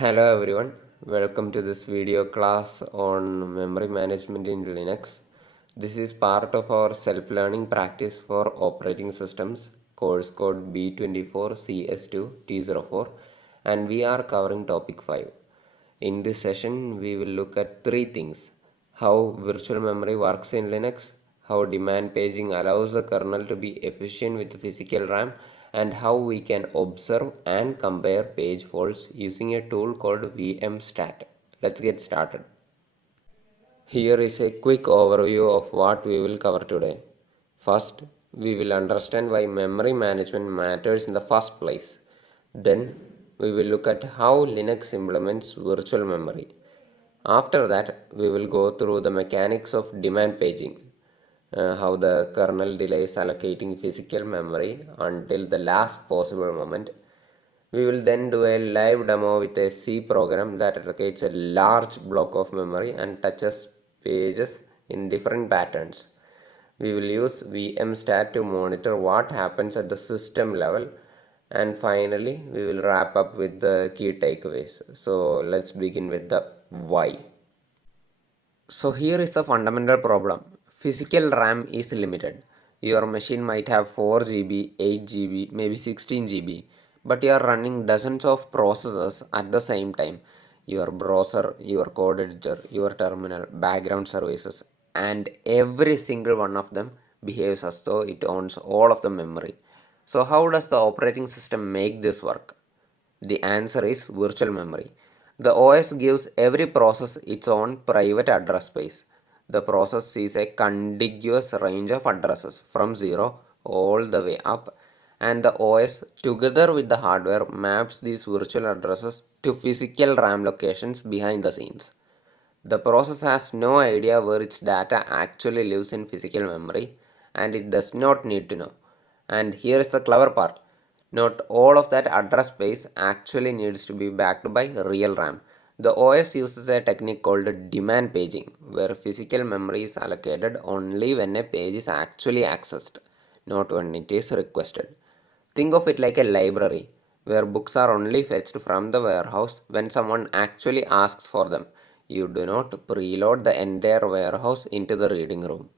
Hello everyone, welcome to this video class on memory management in Linux. This is part of our self-learning practice for operating systems, course code B24CS2T04, and we are covering topic 5. In this session, we will look at three things: how virtual memory works in Linux, how demand paging allows the kernel to be efficient with physical RAM, and how we can observe and compare page faults using a tool called vmstat. Let's get started. Here is a quick overview of what we will cover today. First, we will understand why memory management matters in the first place. Then, we will look at how Linux implements virtual memory. After that, we will go through the mechanics of demand paging, how the kernel delays allocating physical memory until the last possible moment. We will then do a live demo with a C program that allocates a large block of memory and touches pages in different patterns. We will use vmstat to monitor what happens at the system level, and finally we will wrap up with the key takeaways. So let's begin with the why. So here is a fundamental problem. Physical RAM is limited. Your machine might have 4 GB, 8 GB, maybe 16 GB, but you are running dozens of processes at the same time. Your browser, your code editor, your terminal, background services, and every single one of them behaves as though it owns all of the memory. So how does the operating system make this work? The answer is virtual memory. The OS gives every process its own private address space. The process sees a contiguous range of addresses from 0 all the way up, and the OS, together with the hardware, maps these virtual addresses to physical RAM locations behind the scenes. The process has no idea where its data actually lives in physical memory, and it does not need to know. And here is the clever part: not all of that address space actually needs to be backed by real RAM. The OS uses a technique called demand paging, where physical memory is allocated only when a page is actually accessed, not when it is requested. Think of it like a library, where books are only fetched from the warehouse when someone actually asks for them. You do not preload the entire warehouse into the reading room.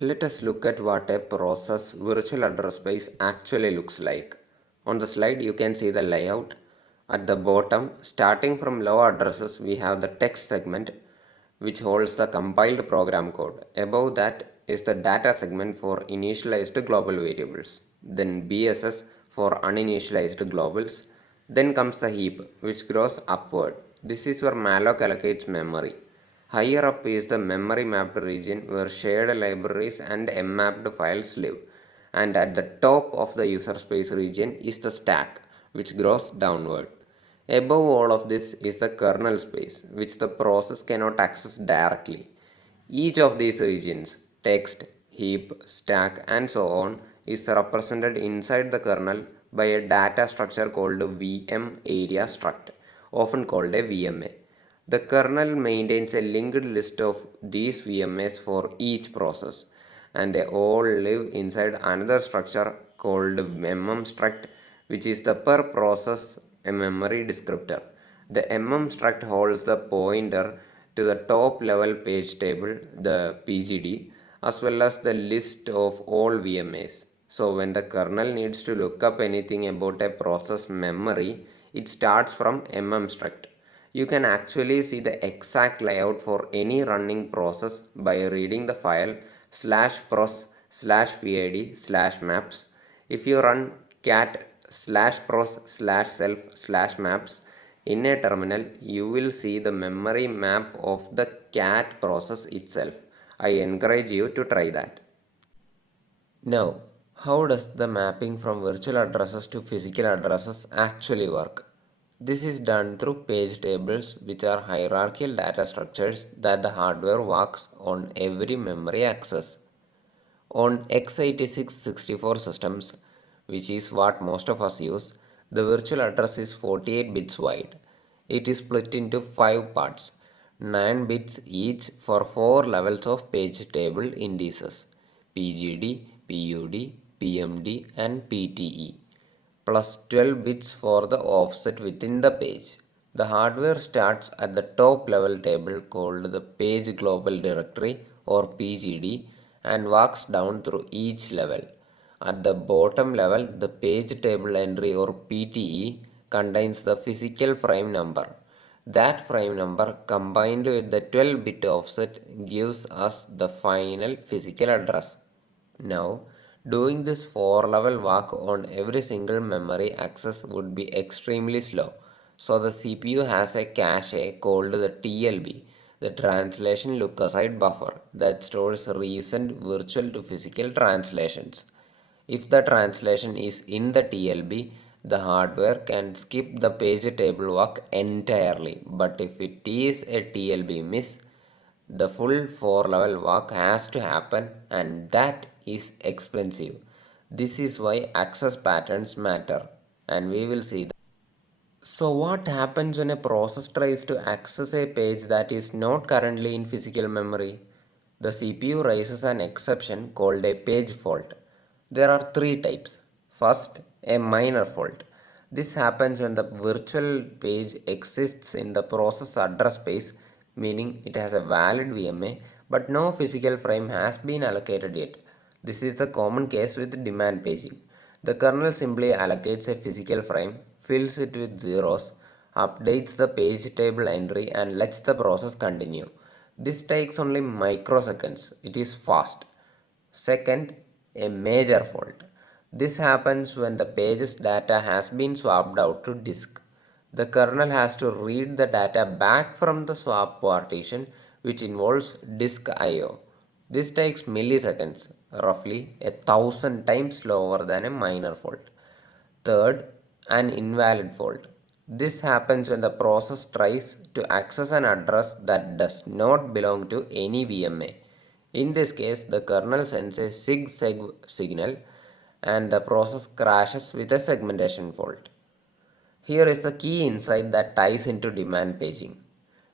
Let us look at what a process virtual address space actually looks like. On the slide, you can see the layout. At the bottom, starting from low addresses, we have the text segment, which holds the compiled program code. Above that is the data segment for initialized global variables. Then BSS for uninitialized globals. Then comes the heap, which grows upward. This is where malloc allocates memory. Higher up is the memory mapped region where shared libraries and mmapped files live. And at the top of the user space region is the stack, which grows downward. Above all of this is the kernel space, which the process cannot access directly. Each of these regions, text, heap, stack, and so on, is represented inside the kernel by a data structure called VM area struct, often called a VMA. The kernel maintains a linked list of these VMAs for each process, and they all live inside another structure called mmstruct, which is the per process a memory descriptor. The mmstruct holds the pointer to the top level page table, the PGD, as well as the list of all VMAs. So when the kernel needs to look up anything about a process memory, it starts from mmstruct. You can actually see the exact layout for any running process by reading the file /pros/pid/maps. If you run cat /pros/self/maps in a terminal, you will see the memory map of the cat process itself. I encourage you to try that. Now, how does the mapping from virtual addresses to physical addresses actually work? This is done through page tables, which are hierarchical data structures that the hardware works on every memory access. On x86-64 systems, which is what most of us use, the virtual address is 48 bits wide. It is split into 5 parts, 9 bits each for 4 levels of page table indices: PGD, PUD, PMD, and PTE, plus 12 bits for the offset within the page. The hardware starts at the top level table called the Page Global Directory or PGD and walks down through each level. At the bottom level, the page table entry or PTE contains the physical frame number. That frame number combined with the 12-bit offset gives us the final physical address. Now, doing this 4-level walk on every single memory access would be extremely slow. So the CPU has a cache called the TLB, the translation look aside buffer, that stores recent virtual to physical translations. If the translation is in the TLB, the hardware can skip the page table walk entirely. But if it is a TLB miss, the full 4-level walk has to happen, and that is expensive. This is why access patterns matter, and we will see that. So what happens when a process tries to access a page that is not currently in physical memory? The CPU raises an exception called a page fault. There are three types. First, a minor fault. This happens when the virtual page exists in the process address space, meaning it has a valid VMA, but no physical frame has been allocated yet. This is the common case with demand paging. The kernel simply allocates a physical frame, fills it with zeros, updates the page table entry, and lets the process continue. This takes only microseconds. It is fast. Second, a major fault. This happens when the page's data has been swapped out to disk. The kernel has to read the data back from the swap partition, which involves disk I/O. This takes milliseconds, roughly 1,000 times slower than a minor fault. Third, an invalid fault. This happens when the process tries to access an address that does not belong to any VMA. In this case, the kernel sends a sig signal and the process crashes with a segmentation fault. Here is the key insight that ties into demand paging.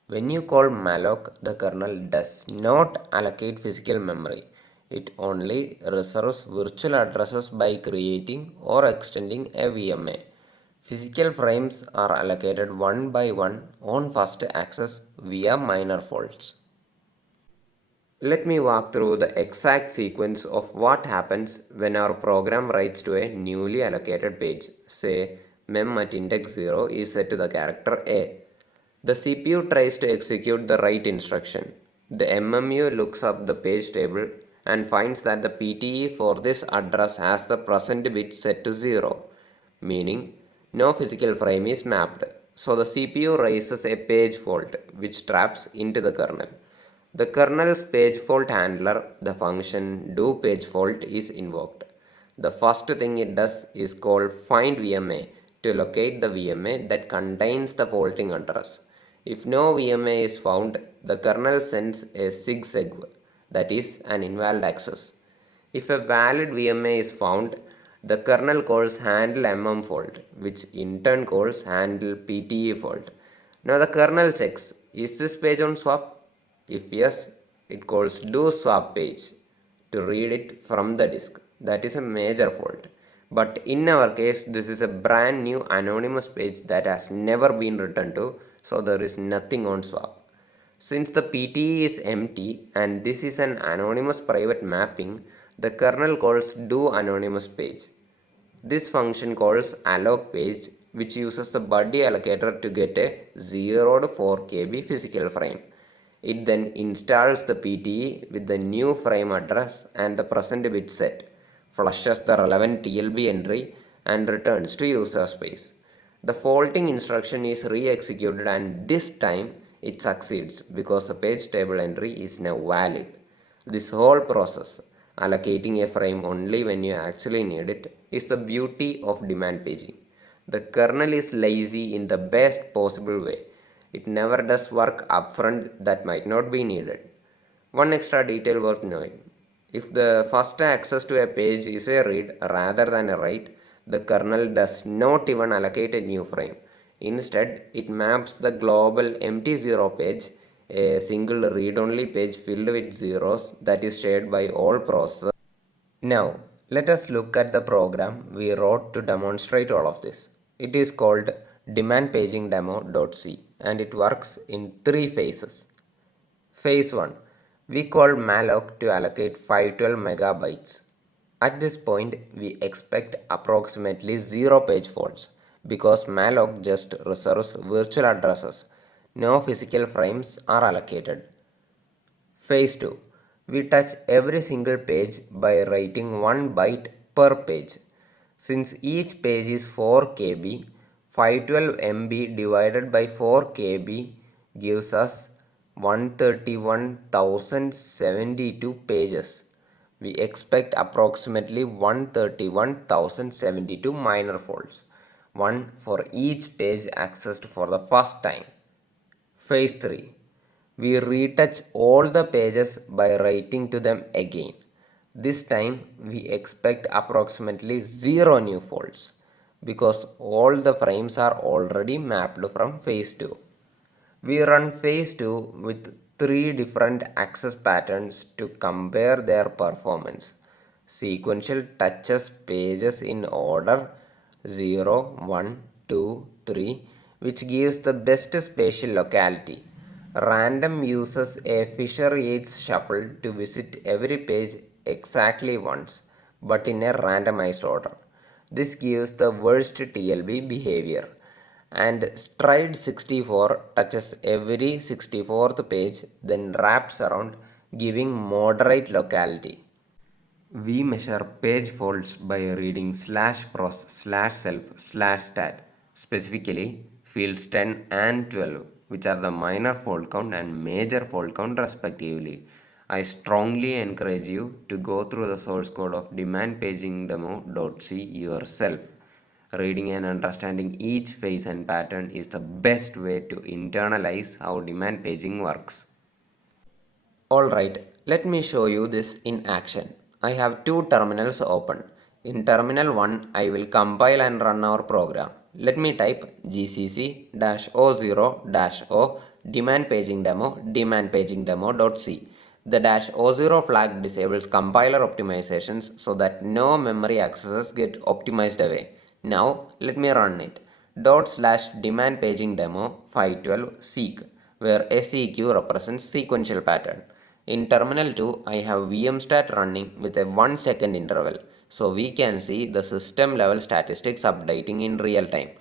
When you call malloc, the kernel does not allocate physical memory. It only reserves virtual addresses by creating or extending a VMA. Physical frames are allocated one by one on first access via minor faults. Let me walk through the exact sequence of what happens when our program writes to a newly allocated page. Say mem at index 0 is set to the character A. The CPU tries to execute the write instruction. The MMU looks up the page table and finds that the PTE for this address has the present bit set to 0, meaning no physical frame is mapped. So the CPU raises a page fault which traps into the kernel. The kernel's page fault handler, the function doPageFault, is invoked. The first thing it does is call find VMA to locate the VMA that contains the faulting address. If no VMA is found, the kernel sends a sig, that is an invalid access. If a valid VMA is found, the kernel calls handle fault, which in turn calls handle PTE fault. Now the kernel checks, is this page on swap? If yes, it calls do swap page to read it from the disk. That is a major fault. But in our case, this is a brand new anonymous page that has never been written to, so there is nothing on swap. Since the PTE is empty and this is an anonymous private mapping, the kernel calls do anonymous page. This function calls alloc page, which uses the buddy allocator to get a 0 to 4 KB physical frame. It then installs the PTE with the new frame address and the present bit set, flushes the relevant TLB entry, and returns to user space. The faulting instruction is re-executed, and this time it succeeds because the page table entry is now valid. This whole process, allocating a frame only when you actually need it, is the beauty of demand paging. The kernel is lazy in the best possible way. It never does work upfront that might not be needed. One extra detail worth knowing. If the first access to a page is a read rather than a write, the kernel does not even allocate a new frame. Instead, it maps the global empty 0 page, a single read-only page filled with zeros that is shared by all processors. Now, let us look at the program we wrote to demonstrate all of this. It is called demandpagingdemo.c, and it works in 3 phases. Phase 1. We call malloc to allocate 512 megabytes. At this point, we expect approximately 0 page faults because malloc just reserves virtual addresses. No physical frames are allocated. Phase 2. We touch every single page by writing 1 byte per page. Since each page is 4 KB, 512 MB divided by 4 KB gives us 131,072 pages. We expect approximately 131,072 minor faults, one for each page accessed for the first time. Phase 3. We retouch all the pages by writing to them again. This time we expect approximately 0 new faults because all the frames are already mapped from phase 2. We run phase 2 with 3 different access patterns to compare their performance. Sequential touches pages in order 0, 1, 2, 3, which gives the best spatial locality. Random uses a Fisher-Yates shuffle to visit every page exactly once, but in a randomized order. This gives the worst TLB behavior. And stride 64 touches every 64th page, then wraps around, giving moderate locality. We measure page faults by reading /pros/self/stat, specifically fields 10 and 12, which are the minor fault count and major fault count respectively. I strongly encourage you to go through the source code of demandpagingdemo.c yourself. Reading and understanding each phase and pattern is the best way to internalize how demand paging works. Alright, let me show you this in action. I have two terminals open. In terminal 1, I will compile and run our program. Let me type gcc-o0-o demandpagingdemo.c. The -o0 flag disables compiler optimizations so that no memory accesses get optimized away. Now let me run it. /demandpagingdemo 512 seek, where seq represents sequential pattern. In terminal 2, I have vmstat running with a 1 second interval, so we can see the system level statistics updating in real time.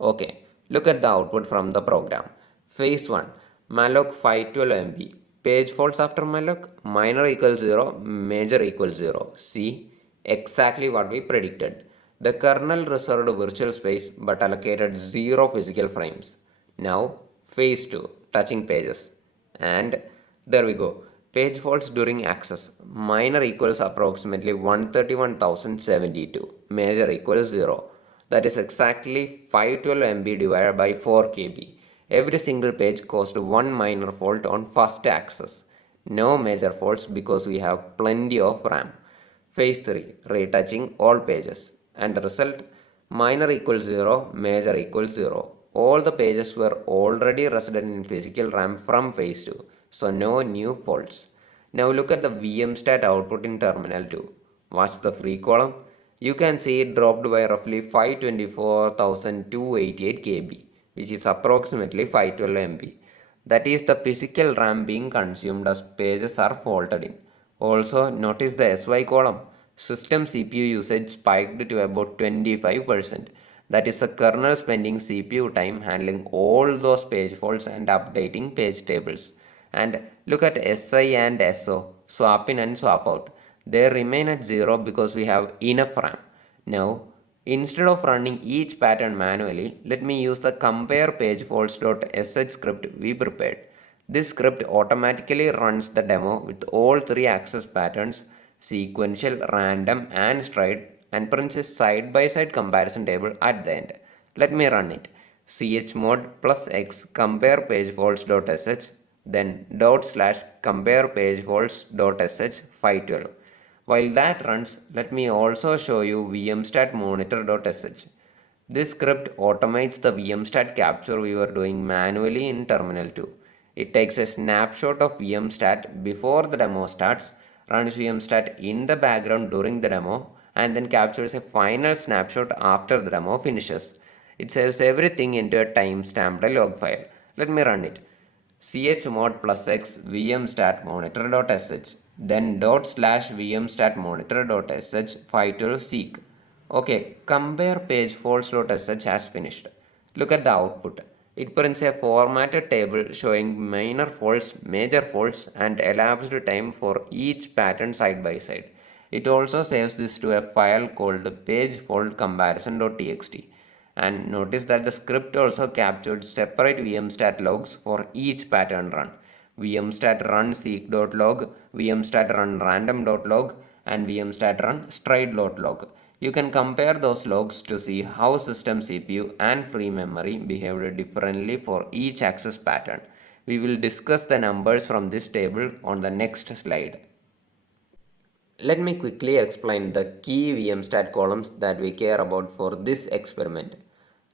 Okay, look at the output from the program. Phase 1, malloc 512 MB. Page faults after malloc, minor equals 0, major equals 0. See, exactly what we predicted. The kernel reserved virtual space but allocated 0 physical frames. Now, phase 2, touching pages. And there we go. Page faults during access. Minor equals approximately 131,072. Major equals 0. That is exactly 512 MB divided by 4 KB. Every single page caused one minor fault on first access. No major faults because we have plenty of RAM. Phase 3, retouching all pages. And the result, minor equals 0, major equals 0. All the pages were already resident in physical RAM from phase 2, so no new faults. Now look at the vmstat output in terminal 2. Watch the free column. You can see it dropped by roughly 524,288 KB, which is approximately 512 MB. That is the physical RAM being consumed as pages are faulted in. Also, notice the SY column. System CPU usage spiked to about 25%. That is the kernel spending CPU time handling all those page faults and updating page tables. And look at SI and SO, swap in and swap out. They remain at 0 because we have enough RAM. Now, instead of running each pattern manually, let me use the compare page faults.sh script we prepared. This script automatically runs the demo with all three access patterns, sequential, random, and stride, and prints a side-by-side comparison table at the end. Let me run it. chmod +x compare page faults.sh, then /compare page faults.sh 512. While that runs, let me also show you vmstat monitor.sh. This script automates the vmstat capture we were doing manually in terminal 2. It takes a snapshot of vmstat before the demo starts, runs vmstat in the background during the demo, and then captures a final snapshot after the demo finishes. It saves everything into a time-stamped log file. Let me run it. chmod plus x vmstat monitor.sh, then /vmstat monitor.sh 512 seek. Okay, compare page faults.sh has finished. Look at the output. It prints a formatted table showing minor faults, major faults, and elapsed time for each pattern side by side. It also saves this to a file called pagefaultcomparison.txt. And notice that the script also captured separate vmstat logs for each pattern run. vmstat run seek.log, vmstat run random.log, and vmstat run stride.log. You can compare those logs to see how system CPU and free memory behaved differently for each access pattern. We will discuss the numbers from this table on the next slide. Let me quickly explain the key vmstat columns that we care about for this experiment.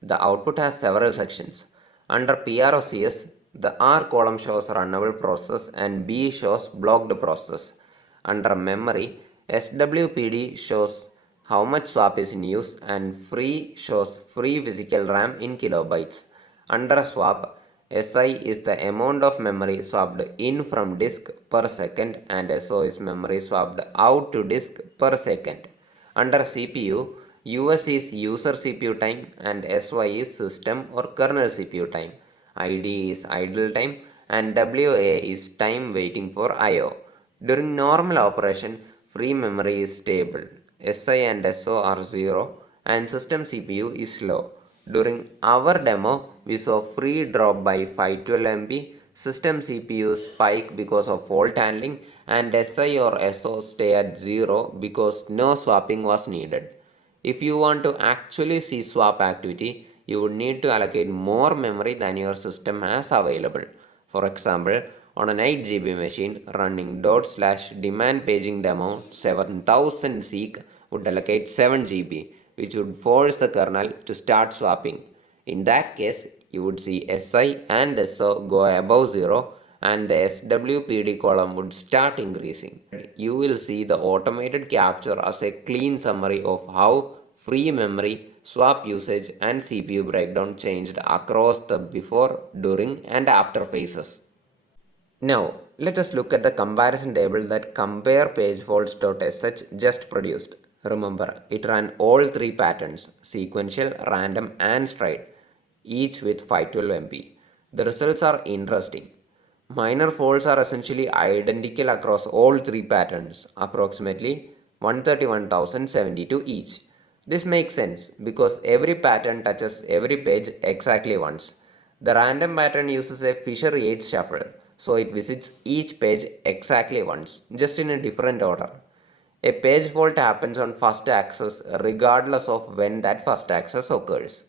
The output has several sections. Under PROCS, the R column shows runnable process and B shows blocked process. Under memory, SWPD shows how much swap is in use and free shows free physical RAM in kilobytes. Under swap, SI is the amount of memory swapped in from disk per second and SO is memory swapped out to disk per second. Under CPU, US is user CPU time and SY is system or kernel CPU time. ID is idle time and WA is time waiting for IO. During normal operation, free memory is stable. SI and SO are 0 and system CPU is low. During our demo, we saw free drop by 512 MB, system CPU spike because of fault handling, and SI or SO stay at 0 because no swapping was needed. If you want to actually see swap activity, you would need to allocate more memory than your system has available. For example, on an 8 GB machine running demand paging demo 7000 seek would allocate 7 GB, which would force the kernel to start swapping. In that case, you would see SI and SO go above 0 and the SWPD column would start increasing. You will see the automated capture as a clean summary of how free memory, swap usage and CPU breakdown changed across the before, during and after phases. Now, let us look at the comparison table that compare pagefaults.sh just produced. Remember, it ran all three patterns, sequential, random and stride, each with 512 MB. The results are interesting. Minor faults are essentially identical across all three patterns, approximately 131,072 each. This makes sense because every pattern touches every page exactly once. The random pattern uses a Fisher-Yates shuffle, so it visits each page exactly once, just in a different order. A page fault happens on first access regardless of when that first access occurs.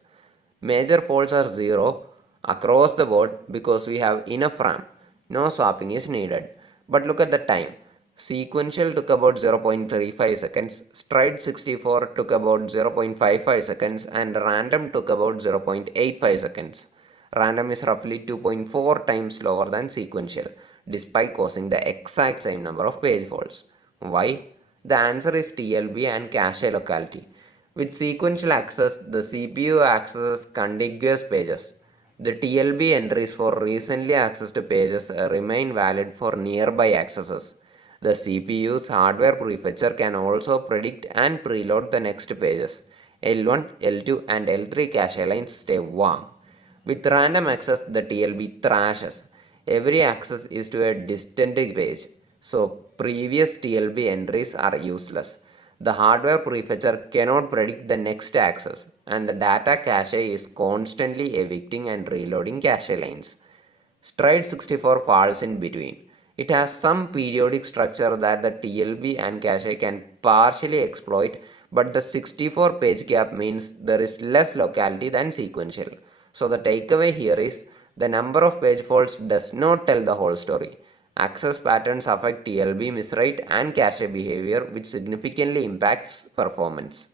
Major faults are 0 across the board because we have enough RAM. No swapping is needed. But look at the time. Sequential took about 0.35 seconds, stride 64 took about 0.55 seconds, and random took about 0.85 seconds. Random is roughly 2.4 times slower than sequential, despite causing the exact same number of page faults. Why? The answer is TLB and cache locality. With sequential access, the CPU accesses contiguous pages. The TLB entries for recently accessed pages remain valid for nearby accesses. The CPU's hardware prefetcher can also predict and preload the next pages. L1, L2 and L3 cache lines stay warm. With random access, the TLB thrashes. Every access is to a distant page, so previous TLB entries are useless. The hardware prefetcher cannot predict the next access, and the data cache is constantly evicting and reloading cache lines. Stride 64 falls in between. It has some periodic structure that the TLB and cache can partially exploit, but the 64 page gap means there is less locality than sequential. So the takeaway here is the number of page faults does not tell the whole story. Access patterns affect TLB miswrite and cache behavior, which significantly impacts performance.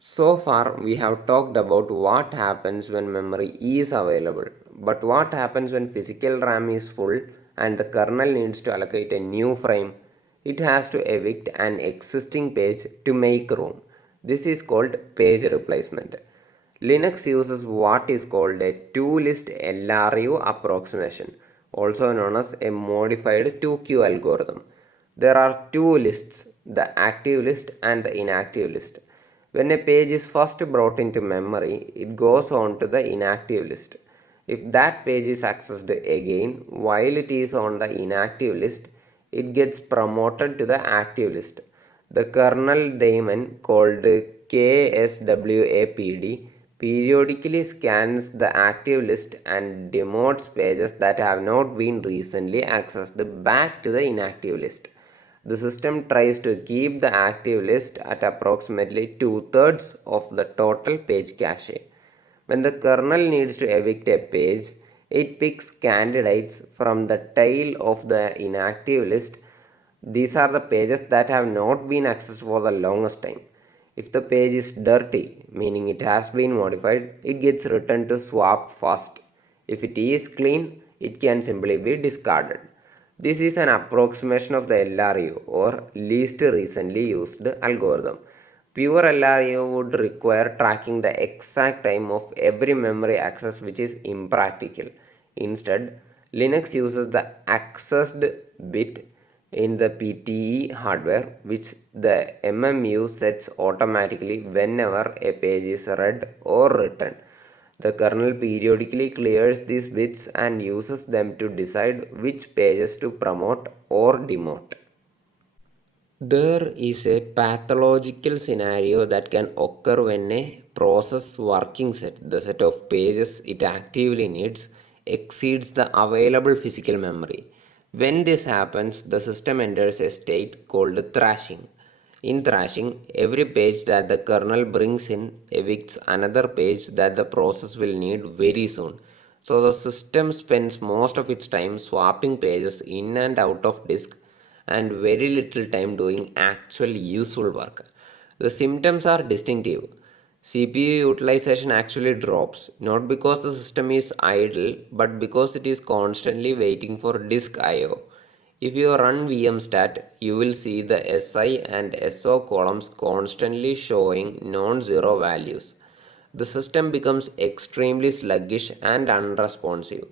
So far, we have talked about what happens when memory is available, but what happens when physical RAM is full and the kernel needs to allocate a new frame? It has to evict an existing page to make room. This is called page replacement. Linux uses what is called a two-list LRU approximation, also known as a modified 2Q algorithm. There are two lists, the active list and the inactive list. When a page is first brought into memory, it goes on to the inactive list. If that page is accessed again while it is on the inactive list, it gets promoted to the active list. The kernel daemon called KSWAPD periodically scans the active list and demotes pages that have not been recently accessed back to the inactive list. The system tries to keep the active list at approximately two-thirds of the total page cache. When the kernel needs to evict a page, it picks candidates from the tail of the inactive list. These are the pages that have not been accessed for the longest time. If the page is dirty, meaning it has been modified, it gets returned to swap first. If it is clean, it can simply be discarded. This is an approximation of the LRU or least recently used algorithm. Pure LRU would require tracking the exact time of every memory access, which is impractical. Instead, Linux uses the accessed bit in the PTE hardware, which the MMU sets automatically whenever a page is read or written. The kernel periodically clears these bits and uses them to decide which pages to promote or demote. There is a pathological scenario that can occur when a process working set, the set of pages it actively needs, exceeds the available physical memory. When this happens, the system enters a state called thrashing. In thrashing, every page that the kernel brings in evicts another page that the process will need very soon. So the system spends most of its time swapping pages in and out of disk and very little time doing actual useful work. The symptoms are distinctive. CPU utilization actually drops, not because the system is idle, but because it is constantly waiting for disk I/O. If you run vmstat, you will see the SI and SO columns constantly showing non-zero values. The system becomes extremely sluggish and unresponsive.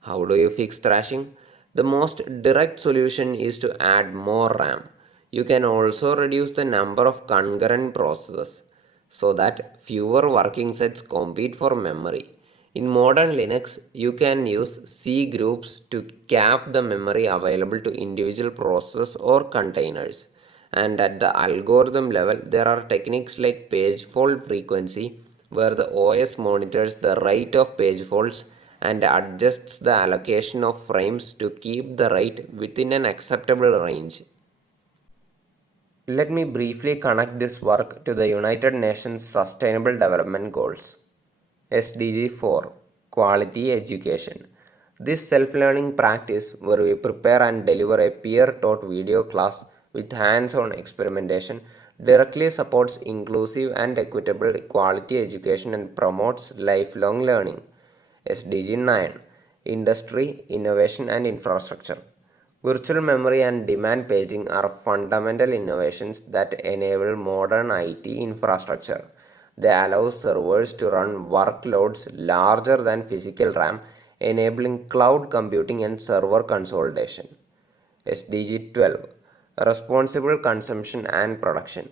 How do you fix thrashing? The most direct solution is to add more RAM. You can also reduce the number of concurrent processes so that fewer working sets compete for memory. In modern Linux, you can use C groups to cap the memory available to individual processes or containers. And at the algorithm level, there are techniques like page fault frequency, where the OS monitors the rate of page faults and adjusts the allocation of frames to keep the rate within an acceptable range. Let me briefly connect this work to the United Nations Sustainable Development Goals. SDG 4 Quality Education. This self learning practice, where we prepare and deliver a peer taught video class with hands on experimentation, directly supports inclusive and equitable quality education and promotes lifelong learning. SDG 9 Industry, Innovation and Infrastructure. Virtual memory and demand paging are fundamental innovations that enable modern IT infrastructure. They allow servers to run workloads larger than physical RAM, enabling cloud computing and server consolidation. SDG 12 Responsible Consumption and Production.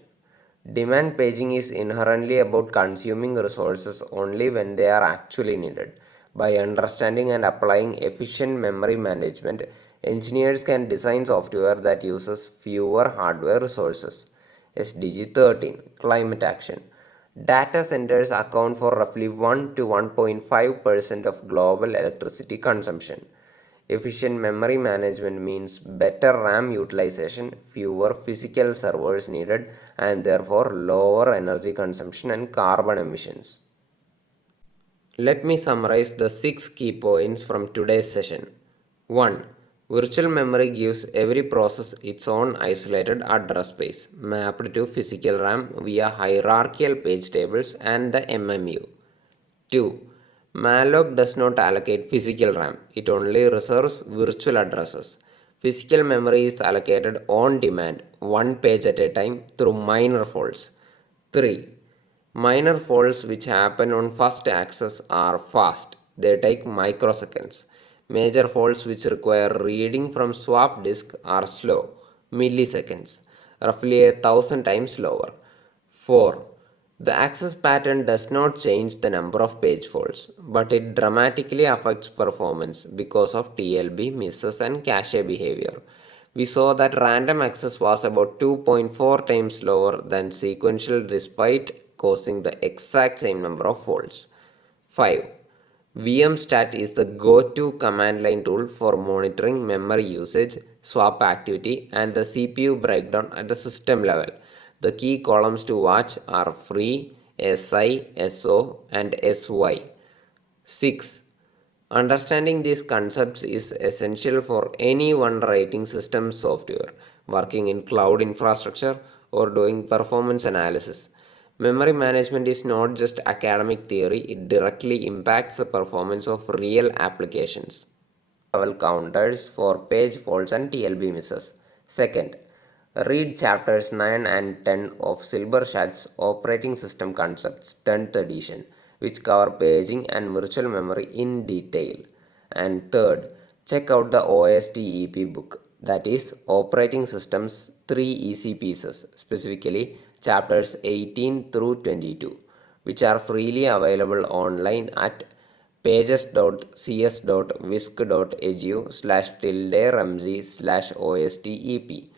Demand paging is inherently about consuming resources only when they are actually needed. By understanding and applying efficient memory management, engineers can design software that uses fewer hardware resources. SDG 13 Climate Action. Data centers account for roughly 1 to 1.5% of global electricity consumption. Efficient memory management means better RAM utilization, fewer physical servers needed, and therefore lower energy consumption and carbon emissions. Let me summarize the 6 key points from today's session. 1. Virtual memory gives every process its own isolated address space, mapped to physical RAM via hierarchical page tables and the MMU. 2. Malloc does not allocate physical RAM, it only reserves virtual addresses. Physical memory is allocated on demand, one page at a time through minor faults. 3. Minor faults which happen on first access are fast. They take microseconds. Major faults which require reading from swap disk are slow, milliseconds, roughly 1,000 times slower. 4. The access pattern does not change the number of page faults, but it dramatically affects performance because of TLB misses and cache behavior. We saw that random access was about 2.4 times slower than sequential despite causing the exact same number of faults. 5. vmstat is the go-to command line tool for monitoring memory usage, swap activity, and the CPU breakdown at the system level. The key columns to watch are free, SI, SO, and SY. 6. Understanding these concepts is essential for anyone writing system software, working in cloud infrastructure, or doing performance analysis. Memory management is not just academic theory, it directly impacts the performance of real applications. Level counters for page faults and TLB misses. Second, read chapters 9 and 10 of Silberschatz Operating System Concepts 10th edition, which cover paging and virtual memory in detail. And third, check out the OSTEP book, that is Operating Systems 3 Easy Pieces, specifically chapters 18 through 22, which are freely available online at pages.cs.visc.edu/ramsey/ostep.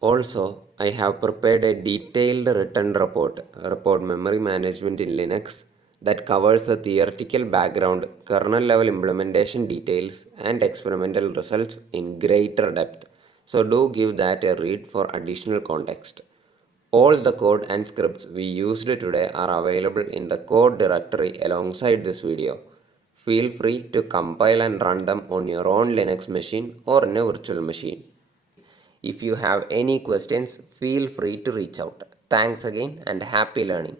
Also, I have prepared a detailed written report Memory Management in Linux, that covers the theoretical background, kernel level implementation details, and experimental results in greater depth. So, do give that a read for additional context. All the code and scripts we used today are available in the code directory alongside this video. Feel free to compile and run them on your own Linux machine or in a virtual machine. If you have any questions, feel free to reach out. Thanks again and happy learning.